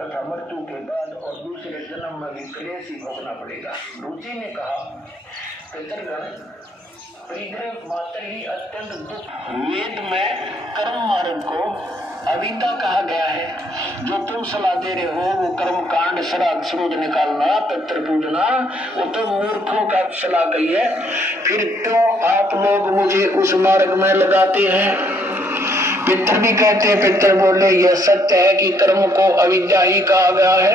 तथा मृत्यु के बाद और दूसरे जन्म में भी क्लेश ही भोगना पड़ेगा। रुचि ने कहा, पितृगण, परिग्रह मात्र ही अत्यंत दुख। वेद में कर्म मार्ग को अविद्या कहा गया है। जो तुम सलाह दे रहे हो वो कर्म कांड, श्राद्ध स्रोत निकालना, पितृ पूजना, वो तो मूर्खों का सलाह गई है। फिर क्यों आप लोग मुझे उस मार्ग में लगाते हैं? पितृ भी कहते हैं, पितृ बोले यह सत्य है कि कर्म को अविद्या ही कहा गया है,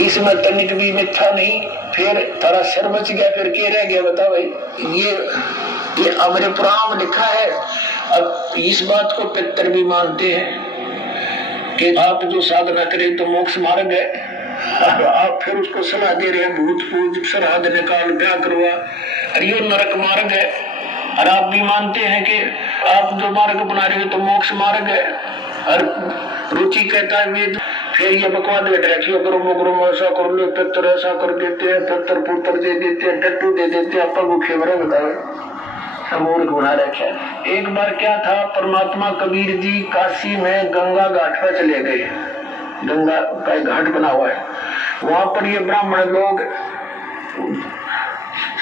इसमें तनिक भी मिथ्या नहीं। फिर तारा सिर बच गया, फिर क्या रह गया बता भाई? ये अमर पुराण में लिखा है। अब इस बात को पितृ भी मानते हैं कि आप जो साधना करें तो मोक्ष मार्ग है, आप फिर उसको सलाह दे रहे हैं भूत पूज, श्राद्ध निकाल, क्या करवा, अरे ये नरक मार्ग है। और आप भी मानते हैं कि आप जो मार्ग बना रहे हो तो मोक्ष मार्ग है। और रुचि कहता है वेद, फिर ये बकवाद रखियो, करो ऐसा कर लो, पितर ऐसा कर देते हैं, पितर पुत्र दे देते हैं, टट्टू दे देते हैं, आपको खेवरे बताओ, समूर्ख बना रखे। एक बार क्या था, परमात्मा कबीर जी काशी में गंगा घाट पर चले गए। गंगा का घाट बना हुआ है, वहां पर ये ब्राह्मण लोग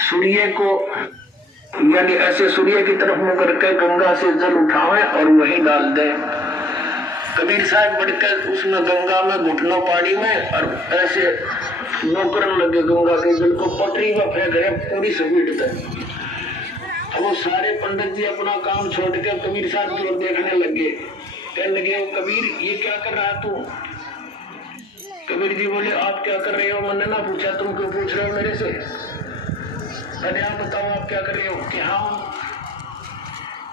सूर्य को यानी ऐसे सूर्य की तरफ मुंह करके गंगा से जल उठावे और वहीं डाल दे। कबीर साहब बढ़कर उसमें गंगा में घुटनों पानी में और ऐसे नौकरन लगे गंगा के जल को, पटरी में फेंक रहे पूरी समीट तक। वो सारे पंडित जी अपना काम छोड़ के कबीर साहब की ओर देखने लगे, कहने लगे, कबीर ये क्या कर रहा है तू? कबीर जी बोले, आप क्या कर रहे हो? मैंने ना पूछा, तुम क्यों पूछ रहे हो मेरे से? मैंने आप बताओ आप क्या कर रहे हो? कि हम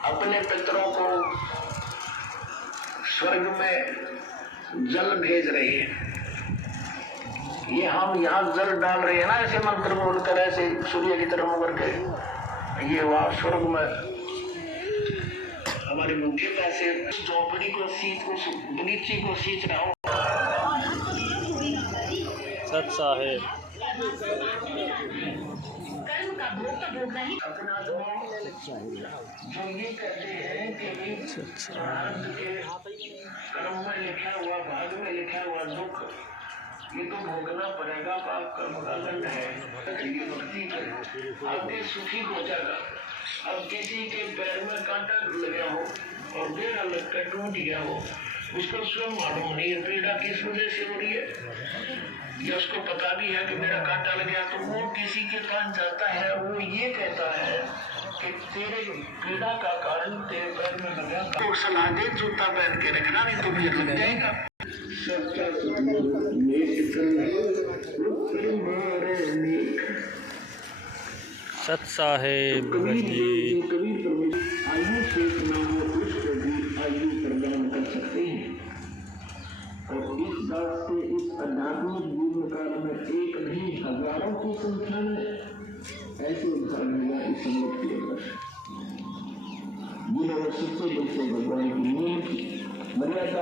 अपने पितरों को स्वर्ग में जल भेज रहे हैं। ये हम यहाँ जल डाल रहे हैं ना, ऐसे मंत्र बोलकर, ऐसे सूर्य की तरफ मुड़ के, ये वहां स्वर्ग में हमारे मुख्य पैसे चौपड़ी को सींच, उस बगीची को सींच रहा हूँ। सच साहेब अपना जो ये कहते हैं कि कर्म में लिखा हुआ, भाग में लिखा हुआ दुख ये तो भोगना पड़ेगा, पाप कर्म का दंड है। ये भक्ति करे आपके सुखी हो जाएगा। अब किसी के पैर में कांटा लगा हो और बेड़ा लगकर टूट गया हो, उसको स्वयं मालूम नहीं है पीड़ा किस वजह से हो रही है, या उसको पता भी है कि मेरा कांटा लग गया, तो वो किसी के पास जाता है, वो ये कहता है कि तेरे पीड़ा का कारण तेरे पैर में लगा, तो सलाह दे जूता पहन के रखना, नहीं तो फिर लग जाएगा। सत साहेब आयु से उसको भी आयु प्रदान कर सकते हैं। और इस बात से इस आध्यात्मिक जीवन काल में एक नहीं हजारों की संख्या में ऐसे उदाहरण मिला इस संगत के अंदर, जिन्होंने सबसे बच्चे भगवान की मर्यादा